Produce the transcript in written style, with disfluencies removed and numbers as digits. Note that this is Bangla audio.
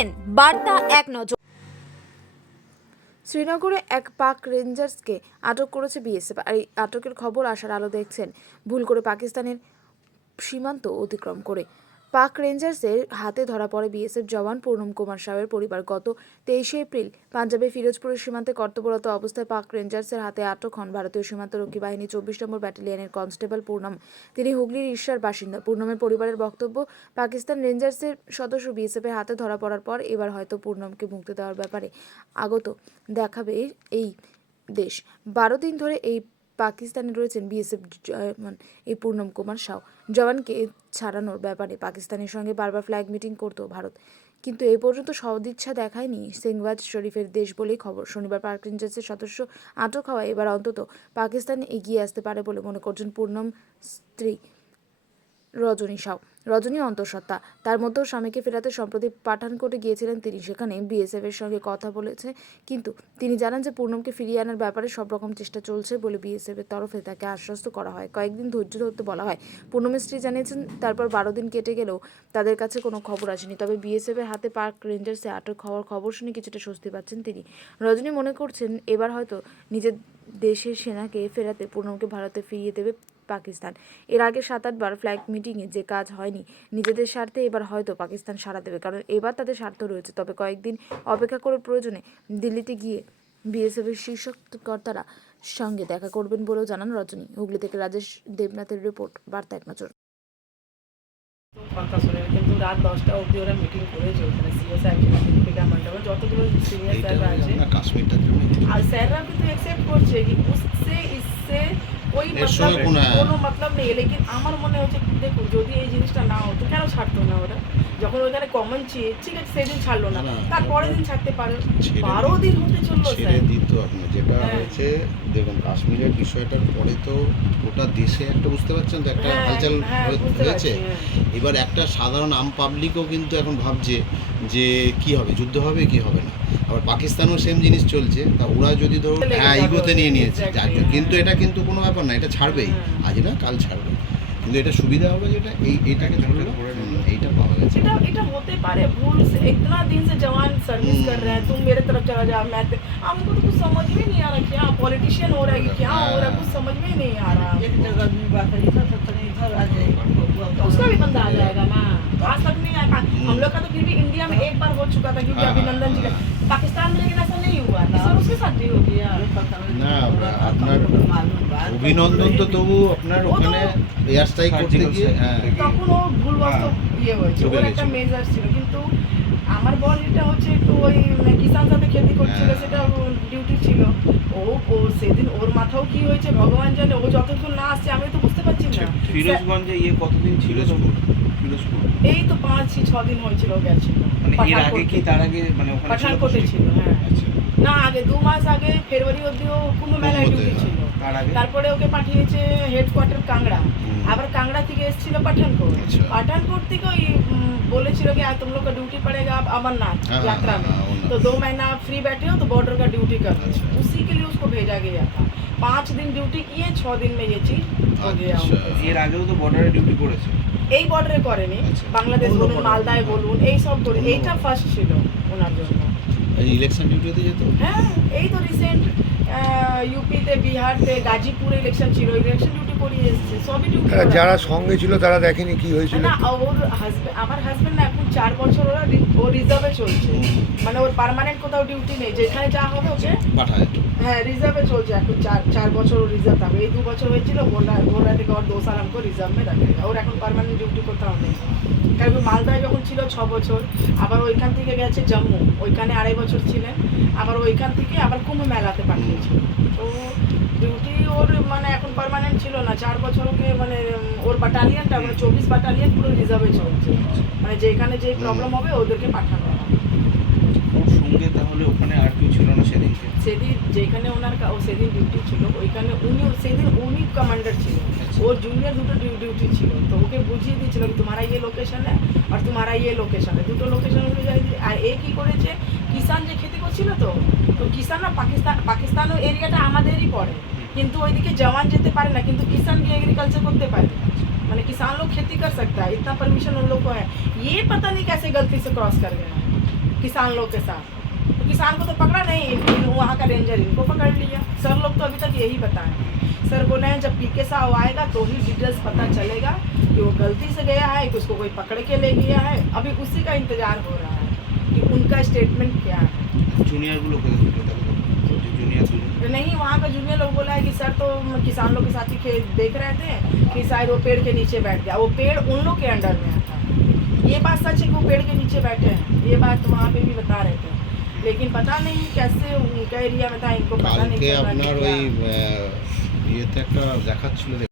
দেখছেন বার্তা এক নজর। শ্রীনগরে এক পাক রেঞ্জার্সকে আটক করেছে বিএসএফ। আর এই আটকের খবর আসার আলো দেখছেন ভুল করে পাকিস্তানের সীমান্ত অতিক্রম করে। পাক রেঞ্জার্সের হাতে ধরা পড়ে বিএসএফ জওয়ান পূর্ণম কুমার সাহের পরিবার। গত 23 এপ্রিল পাঞ্জাবে ফিরোজপুরের সীমান্তে কর্তব্যরত অবস্থায় পাক রেঞ্জার্সের হাতে আটক হন ভারতীয় সীমান্তরক্ষী বাহিনী 24 নম্বর ব্যাটালিয়নের কনস্টেবল পূর্ণম। তিনি হুগলির ঈশ্বর বাসিন্দা। পূর্ণমের পরিবারের বক্তব্য, পাকিস্তান রেঞ্জার্সের সদস্য বিএসএফের হাতে ধরা পড়ার পর এবার হয়তো পূর্ণমকে মুক্তি দেওয়ার ব্যাপারে আগত দেখাবে এই দেশ। 12 দিন ধরে এই পাকিস্তানে রয়েছেন বিএসএফ জওয়ান এই পূর্ণম কুমার সাউ। জওয়ানকে ছাড়ানোর ব্যাপারে পাকিস্তানের সঙ্গে বারবার ফ্ল্যাগ মিটিং করত ভারত, কিন্তু এই পর্যন্ত সদিচ্ছা দেখায়নি সিংবাজ শরীফের দেশ বলেই খবর। শনিবার পাক রেঞ্জার্সের সদস্য আটক হওয়ায় এবার অন্তত পাকিস্তান এগিয়ে আসতে পারে বলে মনে করছেন পূর্ণম স্ত্রী রজনী সাউ। রজনী অন্তঃসত্ত্বা, তার মধ্যেও স্বামীকে ফেরাতে সম্প্রতি পাঠানকোটে গিয়েছিলেন তিনি। সেখানে বিএসএফ এর সঙ্গে কথা বলেছে, কিন্তু তিনি জানান যে পূর্ণমকে ফিরিয়ে আনার ব্যাপারে সব রকম চেষ্টা চলছে বলে বিএসএফ এর তরফে তাকে আশ্বস্ত করা হয়। কয়েকদিন ধৈর্য ধরতে বলা হয়। পূর্ণমের স্ত্রী জানিয়েছেন তারপর 12 দিন কেটে গেলেও তাদের কাছে কোনো খবর আসেনি। তবে বিএসএফ এর হাতে পাক রেঞ্জার্সে আটক হওয়ার খবর শুনে কিছুটা স্বস্তি পাচ্ছেন তিনি। রজনী মনে করছেন এবার হয়তো নিজের দেশের সেনাকে ফেরাতে পূর্ণমকে ভারতে ফিরিয়ে দেবে পাকিস্তান। এর আগে 7-8 বার ফ্ল্যাগ মিটিংয়ে যে কাজ হয়নি, নিজেদের স্বার্থে এবার হয়তো পাকিস্তান সাড়া দেবে, কারণ এবার তাদের স্বার্থ রয়েছে। তবে কয়েকদিন অপেক্ষা করে প্রয়োজনে দিল্লিতে গিয়ে বিএসএফের শীর্ষ কর্তারা সঙ্গে দেখা করবেন বলেও জানান রজনী। হুগলি থেকে রাজেশ দেবনাথের রিপোর্ট, বার্তা এক নজর। কথা শুনে কিন্তু রাত 10টা অবধি ওরা মিটিং করেছে ওখানে সিও স্যার দীপিকা মণ্ডপে যতগুলো সিনিয়র স্যাররা আছে, আর স্যাররা কিন্তু অ্যাকসেপ্ট করছে কি উসসে ইসসে ওই কোনো মতলব নেই। লেকিন আমার মনে হচ্ছে দেখো, যদি এই জিনিসটা না হতো কেন ছাড়তো না ওরা? যখন ওইখানে কমন চেয়ে ঠিক আছে সেদিন ছাড়লো না, তারপরের দিন ছাড়তে পারো। 12 দিন হতে চললো স্যার দিত। আপনার যেটা হয়েছে দেখুন, কাশ্মীরের বিষয়টার পরে তো গোটা দেশে একটা বুঝতে পারছেন তো একটা হালচাল হয়েছে। এবার একটা সাধারণ আম পাবলিকও কিন্তু এখন ভাবছে যে কি হবে, যুদ্ধ হবে কি হবে না। আবার পাকিস্তানেও সেম জিনিস চলছে। তা ওরা যদি ধরুন ইগোতে নিয়েছে, কিন্তু এটা কিন্তু কোনো ব্যাপার না, এটা ছাড়বেই, আজ না কাল ছাড়বে। কিন্তু এটা সুবিধা হবে যেটা এইটাকে ধরলো এইটা পাওয়া গেছে। এটা হতে পারে ভুল से इतना दिन से जवान सर्विस कर रहे हैं, तुम मेरे तरफ चला जा, मैं हमको तो कुछ समझ में नहीं आ रहा क्या पॉलिटिशियन हो रहा है, क्या हो रहा है, कुछ समझ में नहीं आ रहा। एक जगह भी बात है इधर आ जाएगा, उसका भी बंदा आ जाएगा ना। आज तक नहीं आया हम लोग का, तो फिर भी इंडिया में एक बार हो चुका था क्योंकि अभिनंदन जी का। पाकिस्तान में लेकिन ऐसा नहीं हुआ था सर, उसके साथ भी हो गया না। আপনার অভিনন্দন তো তবু আপনার ওখানে এয়ার স্ট্রাইক করতে গিয়ে তখন ও ভুলবশত ইয়ে হয়েছে, ওর একটা মেজার ছিল। কিন্তু আমার বল এটা হচ্ছে একটু ওই কিষান সাথে খেতি করছিল, সেটা ডিউটি ছিল। ও সেদিন ওর মাথাও কি হয়েছে ভগবান জানে। ও যতক্ষণ না আসছে আমি তো বুঝতে পারছি না। ফিরোজগঞ্জে কতদিন ছিল? ফিরোজপুর এই তো 5-6 দিন হয়েছিল গেছিল। এর আগে কি তার আগে মানে ওখানে পাঠানকোটে ছিল? হ্যাঁ না, আগে 2 মাস আগে ফেব্রুয়ারি অবধি ও কুম্ভ মেলায় ডিউটি ছিল। তারপরে ওকে পাঠিয়েছে হেডকোয়ার্টার কাংড়া, আবার কাংড়া থেকে এসেছিল পাঠানकोट। पाठानकोट থেকে ওই बोलेছিল कि तुम लोग का ड्यूटी पड़ेगा अब अमरनाथ यात्रा में, तो 2 महीना फ्री बैठे हो तो बॉर्डर का ड्यूटी करना। उसी के लिए उसको भेजा गया था। 5 दिन ड्यूटी किए, 6 दिन में ये चीज हो गया। এর আগেও তো বর্ডারে ডিউটি করেছে। এই বর্ডারে করেনি, বাংলাদেশ বলুন মালদায় বলুন এই সব করে। এইটা ফার্স্ট ছিল ওনার জন্য। ইলেকশন ডিউটিতে যেত। হ্যাঁ এই তো রিসেন্ট ইউপিতে, বিহারতে, গাজীপুরে ইলেকশন ছিল, ইলেকশন ডিউটি করিয়ে এসেছে, সবই ডিউটি। যারা সঙ্গে ছিল তারা দেখেনি কি হয়েছিল? না ওর হাজবেন্ড, আমার হাজবেন্ড না এখন 4 বছর ও রিজার্ভে চলছে, মানে ওর পার্মানেন্ট কোথাও ডিউটি নেই, যেখানে যা হবে ওকে পাঠায়। হ্যাঁ রিজার্ভে চলছে এখন 4 বছর ও রিজার্ভ থাকবে। এই 2 বছর হয়েছিল ভোলা থেকে, और 2 साल हमको रिजर्व में रखेगा। ওর এখন পার্মানেন্ট ডিউটি কোথাও নেই। কারণ মালদায় যখন ছিল 6 বছর, আবার ওইখান থেকে গেছে জম্মু, ওইখানে 2.5 বছর ছিলেন। আবার ওইখান থেকে আবার কুম্ভ মেলাতে পাঠিয়েছিল। তো ডিউটি ওর মানে এখন পার্মানেন্ট ছিল না। 4 বছর ওকে মানে ওর ব্যাটালিয়নটা মানে 24 ব্যাটালিয়ন পুরো রিজার্ভে চলছে, মানে যেখানে যে প্রবলেম হবে ওদেরকে পাঠানো হবে। ওর সঙ্গে তাহলে ওখানে আর কেউ ছিল না সেদিনকে? সেদিন যেখানে ওনার সেদিন ডিউটি ছিল ওইখানে উনি কমান্ডার ছিল, ওর জুনিয়র দুটো ডিউটি ছিল। তো ওকে বুঝিয়ে দিয়েছিল কি তোমারা ये লোকেশন है আর তোমারা ये লোকেশন है, দুটো লোকেশন অনুযায়ী। আর এ কি করেছে, কিষান যে খেতে করছিল তো কিষান না পাকিস্তানের এরিয়াটা আমাদেরই পড়ে, কিন্তু ওইদিকে জওয়ান যেতে পারে না, কিন্তু किसान की एग्रीकल्चर करते पारे, माने किसान लोग खेती कर सकता है, इतना परमिशन उन लोग को है। ये पता नहीं कैसे गलती से क्रॉस कर गए। किसान लोग के साथ। तो किसान को तो पकड़ा नहीं, वहाँ का रेंजर इनको पकड़ लिया। सर लोग तो अभी तक यही बताए हैं। सर बोले हैं जब पीके साहब आएगा तो ही डिटेल्स पता चलेगा कि वो गलती से गया है कि उसको कोई पकड़ के ले गया है। अभी उसी का इंतजार हो रहा है कि उनका स्टेटमेंट क्या है। जूनियरগুলো কোথায় থেকে তাহলে যে জুনিয়র नहीं, वहाँ का जूनियर लोग बोला है कि सर तो किसान लोग के साथ ही खेत देख रहे थे कि शायद वो पेड़ के नीचे बैठ गया। वो पेड़ उन लोग के अंडर में आता है। ये बात सच है कि वो पेड़ के नीचे बैठे हैं, ये बात वहाँ पे भी बता रहे थे। लेकिन पता नहीं कैसे उनका एरिया में था, इनको पता नहीं কালকে चल रहा আপনার कि ওই क्या। ইয়েতে একটা দেখাচ্ছিল